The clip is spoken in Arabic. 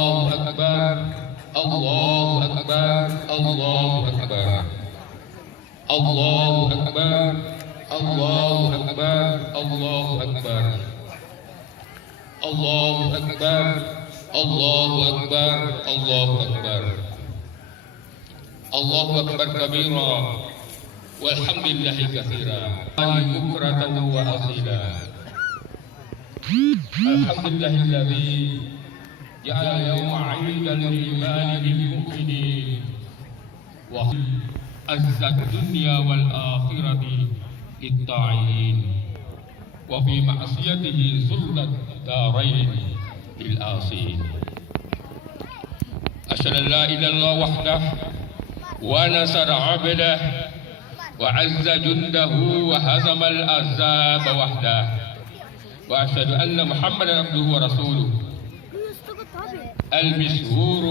الله أكبر الله أكبر الله أكبر الله أكبر الله أكبر الله أكبر الله أكبر الله أكبر الله أكبر الله أكبر كبيرا والحمد لله كثيرا بكرة وأصيلا. الحمد لله الذي جعل يوم عيد الإيمان للمؤمنين وعز الدنيا والآخرة للطاعين وفي معصيته ذل الدارين للآصين. أشهد أن لا إله إلا الله وحده ونصر عبده وعز جنده وهزم الأحزاب وحده وأشهد أن محمدا عبده ورسوله المشهور